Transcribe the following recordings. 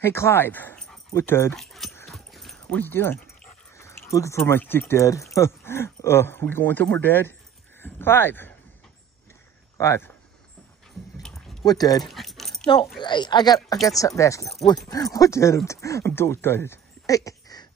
Hey, Clive. What, Dad? What are you doing? Looking for my stick, Dad. We going somewhere, Dad? Clive. Clive. What, Dad? No, I got something to ask you. What, Dad? I'm so excited. Hey,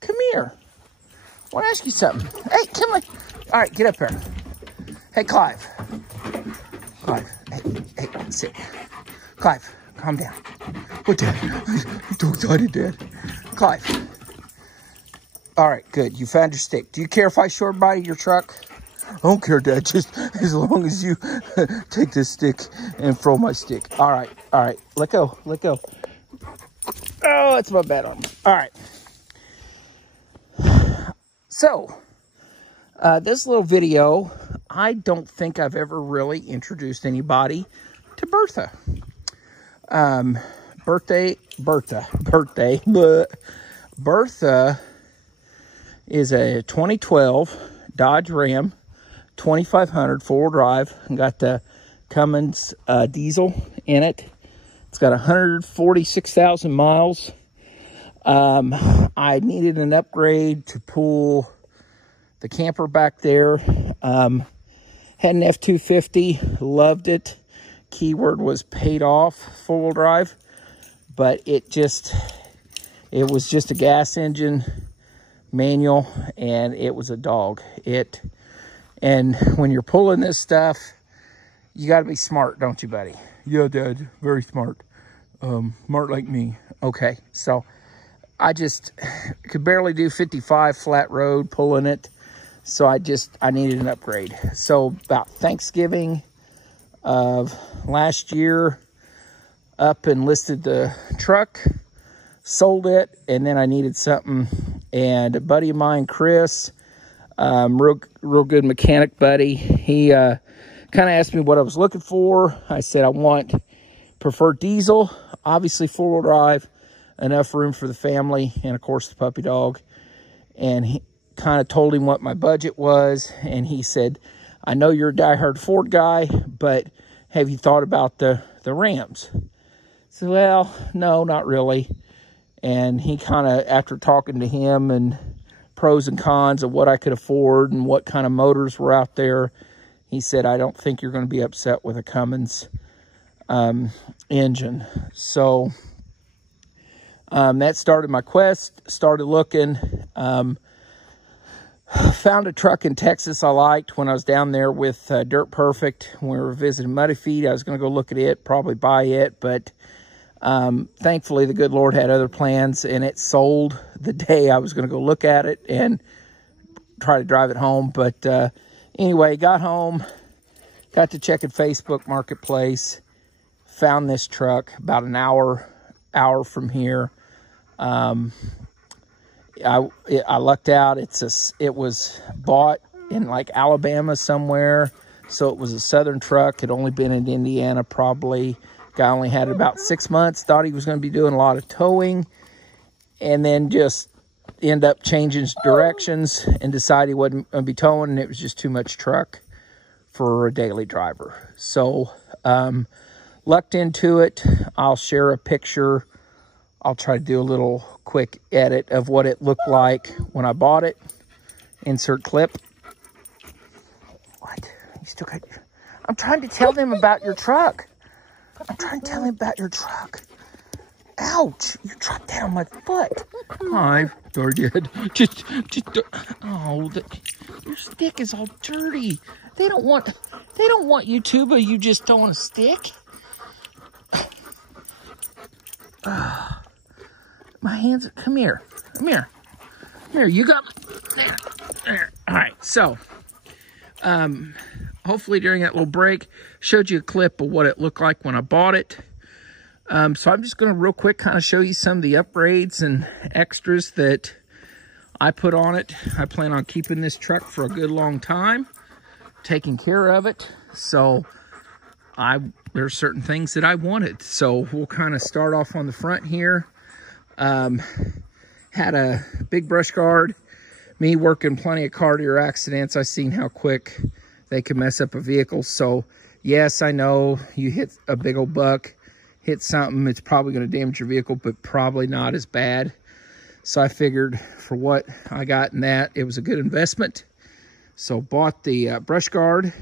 come here. I want to ask you something. Hey, come on. All right, get up here. Hey, Clive. Clive. Hey, sit. Clive, calm down. What, Dad? I'm so excited, Dad. Clive. All right, good. You found your stick. Do you care if I short body your truck? I don't care, Dad. Just as long as you take this stick and throw my stick. All right. Let go. Oh, it's my bad arm. All right. So, this little video, I don't think I've ever really introduced anybody to Bertha. Bertha is a 2012 Dodge Ram 2500 four-wheel drive. Got the Cummins diesel in it. It's got 146,000 miles. I needed an upgrade to pull the camper back there. Had an F-250, loved it. Keyword was paid off four-wheel drive, but it was just a gas engine, manual, and it was a dog. And when you're pulling this stuff, you got to be smart, don't you, buddy? Yeah, Dad, very smart. Smart like me. Okay, so I just could barely do 55 flat road pulling it, so I needed an upgrade. So about Thanksgiving of last year, up and listed the truck, sold it, and then I needed something. And a buddy of mine, Chris, real good mechanic buddy, he kind of asked me what I was looking for. I said I prefer diesel, obviously four-wheel drive, enough room for the family, and of course the puppy dog. And he kind of told him what my budget was, and he said, I know you're a diehard Ford guy, but have you thought about the Rams? I said, well, no, not really. And he kind of, after talking to him and pros and cons of what I could afford and what kind of motors were out there, he said, I don't think you're going to be upset with a Cummins engine. So that started my quest, started looking. Found a truck in Texas I liked when I was down there with Dirt Perfect. When we were visiting Muddy Feet, I was going to go look at it, probably buy it, but thankfully the good Lord had other plans, and it sold the day I was going to go look at it and try to drive it home. But anyway, got home, got to checking Facebook Marketplace, found this truck about an hour from here. I lucked out. It was bought in like Alabama somewhere, so it was a southern truck. Had only been in Indiana probably. Guy only had it about 6 months. Thought he was going to be doing a lot of towing, and then just end up changing directions and decided he wasn't going to be towing, and it was just too much truck for a daily driver. So lucked into it. I'll share a picture. I'll try to do a little quick edit of what it looked like when I bought it. Insert clip. What? You still got... I'm trying to tell them about your truck. I'm trying to tell him about your truck. Ouch! You dropped that on my foot. Hi, sorry, Dad. Just. Oh, your stick is all dirty. They don't want you to, but you just throwing a stick. My hands. Come here. You got. There. All right. So, hopefully during that little break, showed you a clip of what it looked like when I bought it. So I'm just going to real quick kind of show you some of the upgrades and extras that I put on it. I plan on keeping this truck for a good long time, taking care of it. So there's certain things that I wanted. So we'll kind of start off on the front here. Had a big brush guard. Me working plenty of car-to-your accidents, I've seen how quick they can mess up a vehicle. So yes, I know you hit a big old buck, hit something, it's probably going to damage your vehicle, but probably not as bad. So I figured for what I got in that, it was a good investment. So bought the brush guard,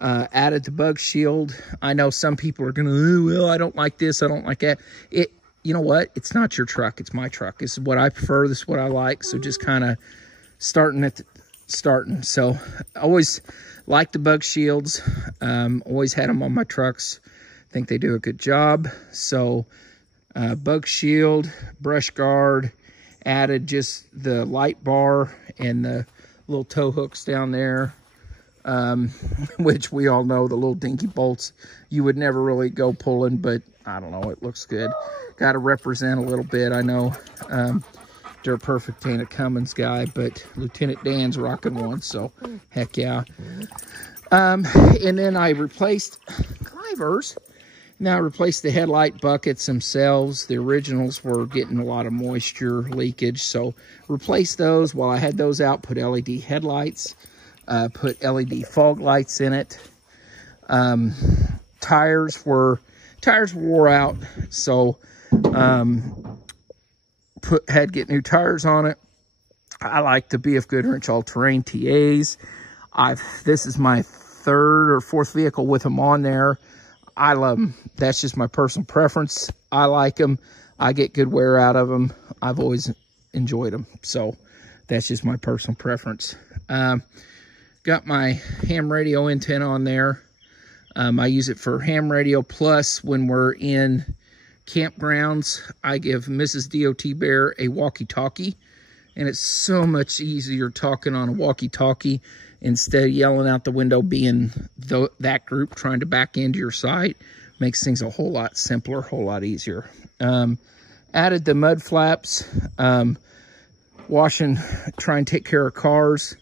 added the bug shield. I know some people are going to, oh, well, I don't like this, I don't like that. You know what? It's not your truck, it's my truck. This is what I prefer, this is what I like. So just kind of starting. So I always liked the bug shields, always had them on my trucks. I think they do a good job. So bug shield, brush guard, added just the light bar and the little tow hooks down there, which we all know the little dinky bolts you would never really go pulling, but I don't know, it looks good. Got to represent a little bit. I know Dirt Perfect ain't a Cummins guy, but Lieutenant Dan's rocking one, so heck yeah. And then I replaced Clivers. Now I replaced the headlight buckets themselves. The originals were getting a lot of moisture leakage, so replaced those. While I had those out, put LED headlights, put LED fog lights in it. Tires wore out, so had to get new tires on it. I like the BF Goodrich all-terrain TAs. This is my third or fourth vehicle with them on there. I love them. That's just my personal preference. I like them. I get good wear out of them. I've always enjoyed them. So that's just my personal preference. Got my ham radio antenna on there. I use it for ham radio. Plus, when we're in campgrounds, I give Mrs. DOT Bear a walkie-talkie. And it's so much easier talking on a walkie-talkie instead of yelling out the window, being that group trying to back into your site. Makes things a whole lot simpler, a whole lot easier. Added the mud flaps. Washing, try and take care of cars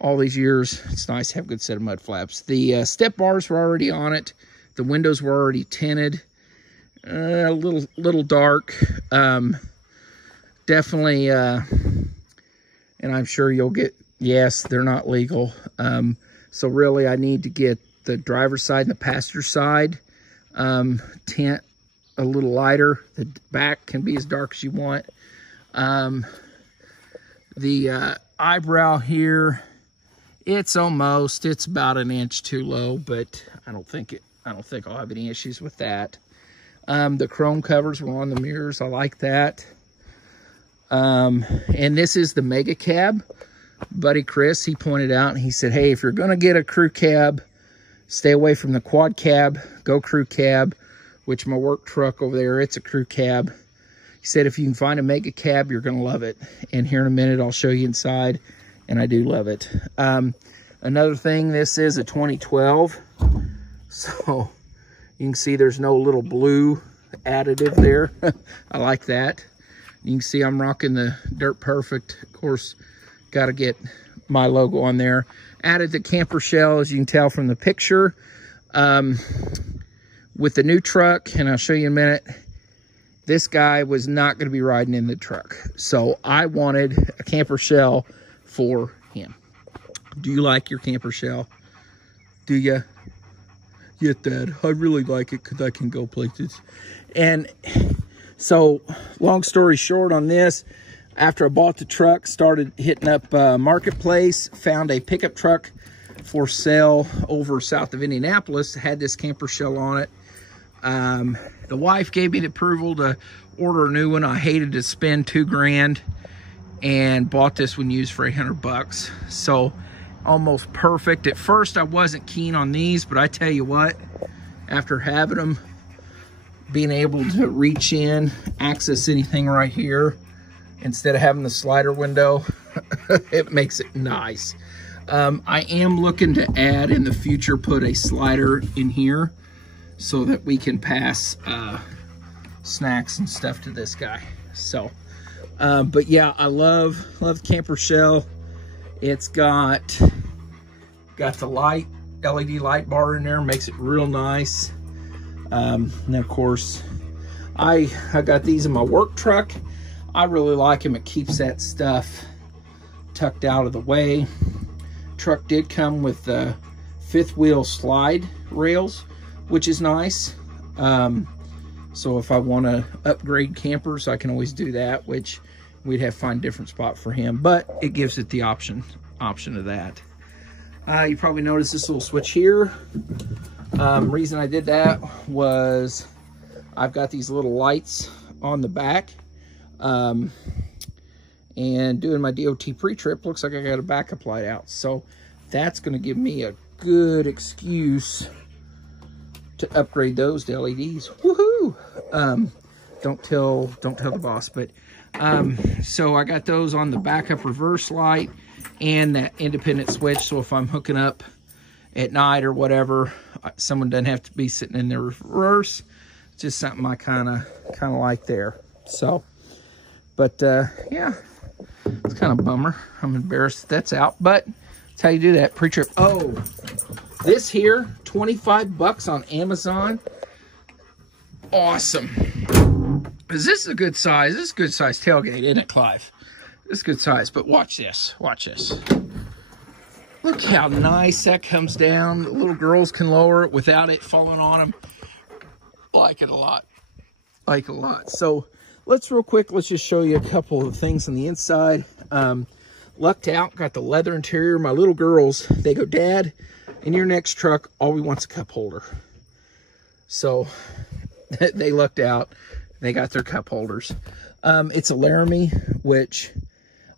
all these years. It's nice to have a good set of mud flaps. The step bars were already on it. The windows were already tinted. A little dark. Definitely, and I'm sure you'll get, yes, they're not legal. So really I need to get the driver's side and the passenger side tint a little lighter. The back can be as dark as you want. The eyebrow here, it's about an inch too low, but I don't think I'll have any issues with that. The chrome covers were on the mirrors. I like that. And this is the mega cab. Buddy Chris, he pointed out, and he said, hey, if you're going to get a crew cab, stay away from the quad cab, go crew cab, which my work truck over there, it's a crew cab. He said, if you can find a mega cab, you're going to love it. And here in a minute, I'll show you inside, and I do love it. Another thing, this is a 2012. So you can see there's no little blue additive there. I like that. You can see I'm rocking the Dirt Perfect. Of course, got to get my logo on there. Added the camper shell, as you can tell from the picture. With the new truck, and I'll show you in a minute, this guy was not going to be riding in the truck. So I wanted a camper shell for him. Do you like your camper shell? Do you? Get that? I really like it because I can go places. And so, long story short on this, after I bought the truck, started hitting up Marketplace, found a pickup truck for sale over south of Indianapolis, had this camper shell on it. The wife gave me the approval to order a new one. I hated to spend $2 grand and bought this one used for $800. So almost perfect. At first I wasn't keen on these, but I tell you what, after having them, being able to reach in, access anything right here, instead of having the slider window, it makes it nice. I am looking to add in the future, put a slider in here so that we can pass snacks and stuff to this guy. So, but yeah, I love the camper shell. It's got the light, LED light bar in there, makes it real nice. And of course, I got these in my work truck. I really like them. It keeps that stuff tucked out of the way. Truck did come with the fifth wheel slide rails, which is nice. So if I want to upgrade campers, I can always do that, which we'd have to find a different spot for him, but it gives it the option of that. You probably noticed this little switch here. Reason I did that was I've got these little lights on the back, and doing my DOT pre-trip, looks like I got a backup light out. So that's going to give me a good excuse to upgrade those to LEDs. Woohoo! Don't tell the boss, but so I got those on the backup reverse light and that independent switch. So if I'm hooking up at night or whatever, someone doesn't have to be sitting in the reverse. It's just something I kind of like there. So, but yeah, it's kind of a bummer. I'm embarrassed that's out, but that's how you do that pre-trip. Oh, this here, 25 bucks on Amazon. Awesome. Because this is a good size. This is a good size tailgate, isn't it, Clive? This is good size, but watch this. Watch this. Look how nice that comes down. The little girls can lower it without it falling on them. Like it a lot. Like it a lot. So let's just show you a couple of things on the inside. Lucked out, got the leather interior. My little girls, they go, Dad, in your next truck, all we want's a cup holder. So they lucked out. They got their cup holders. It's a Laramie, which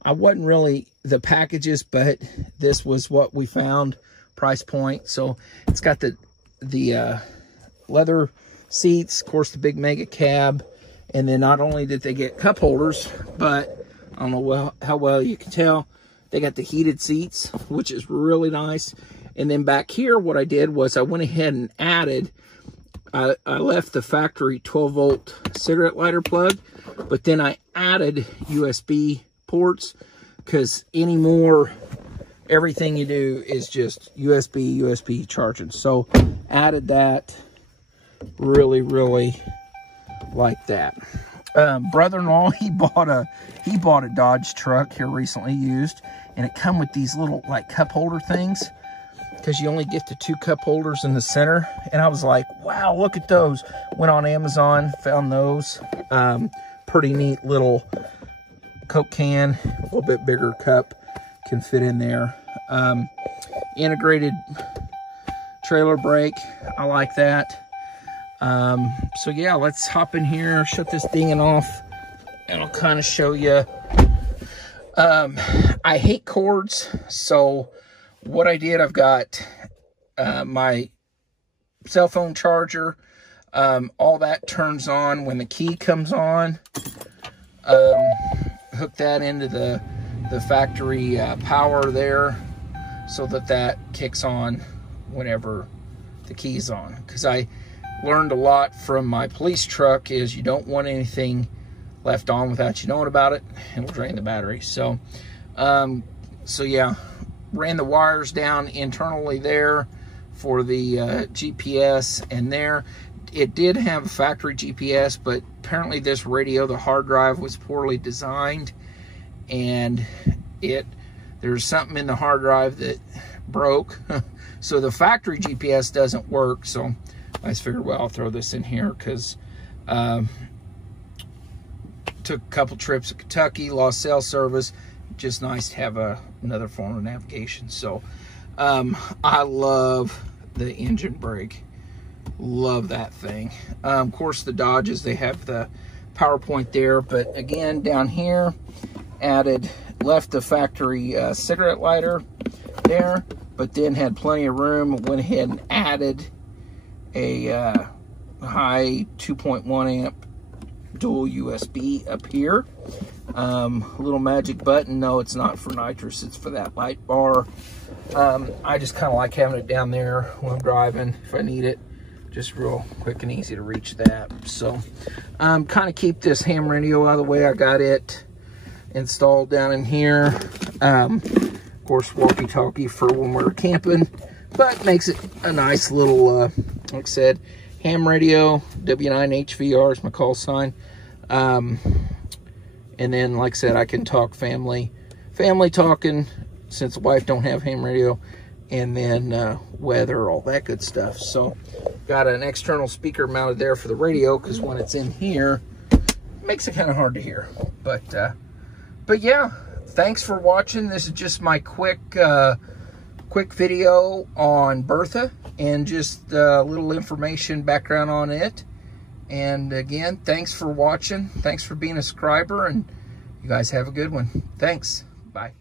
I wasn't really the packages, but this was what we found, price point. So it's got the leather seats, of course, the big mega cab. And then not only did they get cup holders, but I don't know how well you can tell, they got the heated seats, which is really nice. And then back here, what I did was I went ahead and added, I left the factory 12-volt cigarette lighter plug, but then I added USB ports, because anymore, everything you do is just USB charging. So added that, really like that. Brother-in-law, he bought a Dodge truck here recently, used, and it come with these little like cup holder things, because you only get the 2 cup holders in the center. And I was like, wow, look at those. Went on Amazon, found those. Pretty neat little Coke can, a little bit bigger cup, can fit in there. Integrated trailer brake, I like that. So yeah, let's hop in here, shut this dinging off, and I'll kind of show you. I hate cords, so what I did, I've got my cell phone charger. All that turns on when the key comes on. Hook that into the factory power there, so that kicks on whenever the key's on. Because I learned a lot from my police truck is you don't want anything left on without you knowing about it. It'll drain the battery. So yeah, ran the wires down internally there for the GPS, and there it did have a factory GPS, but apparently this radio, the hard drive, was poorly designed, and there's something in the hard drive that broke. So the factory GPS doesn't work. So I just figured, well, I'll throw this in here, because took a couple trips to Kentucky, lost cell service. Just nice to have another form of navigation. So I love the engine brake. Love that thing. Of course, the Dodges, they have the PowerPoint there, but again, down here, left the factory cigarette lighter there, but then had plenty of room. Went ahead and added a high 2.1 amp dual USB up here. Little magic button. No, it's not for nitrous, it's for that light bar. I just kind of like having it down there when I'm driving if I need it. Just real quick and easy to reach that. So kind of keep this ham radio out of the way. I got it installed down in here. Of course, walkie-talkie for when we're camping, but makes it a nice little, like I said, ham radio. W9HVR is my call sign. And then, like I said, I can talk family talking, since the wife don't have ham radio, and then weather, all that good stuff. So got an external speaker mounted there for the radio, because when it's in here, it makes it kind of hard to hear. But yeah, thanks for watching. This is just my quick video on Bertha, and just a little information background on it. And again, thanks for watching. Thanks for being a subscriber, and you guys have a good one. Thanks. Bye.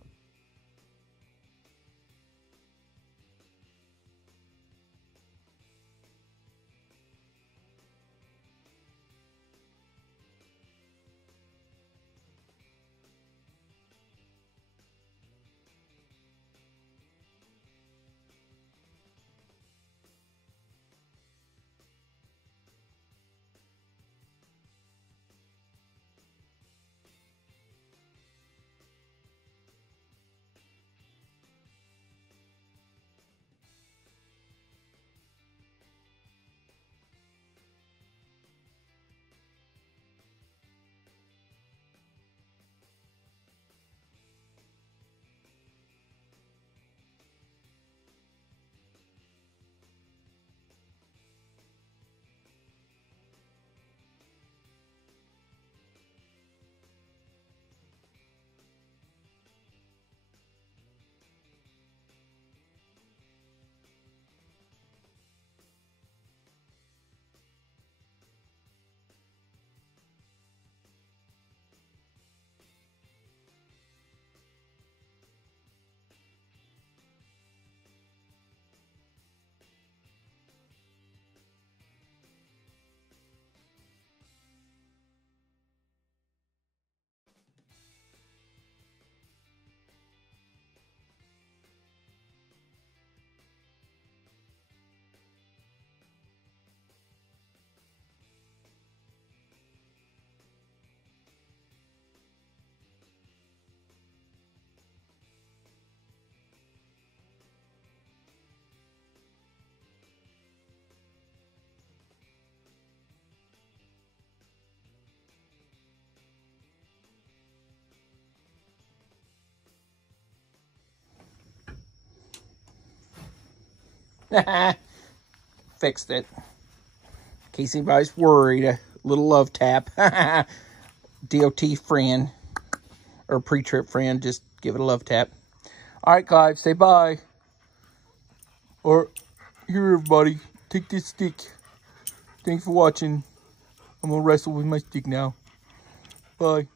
Fixed it. In case anybody's worried, a little love tap. DOT friend, or pre-trip friend, just give it a love tap. All right, guys, say bye. Or, here, everybody, take this stick. Thanks for watching. I'm gonna wrestle with my stick now. Bye.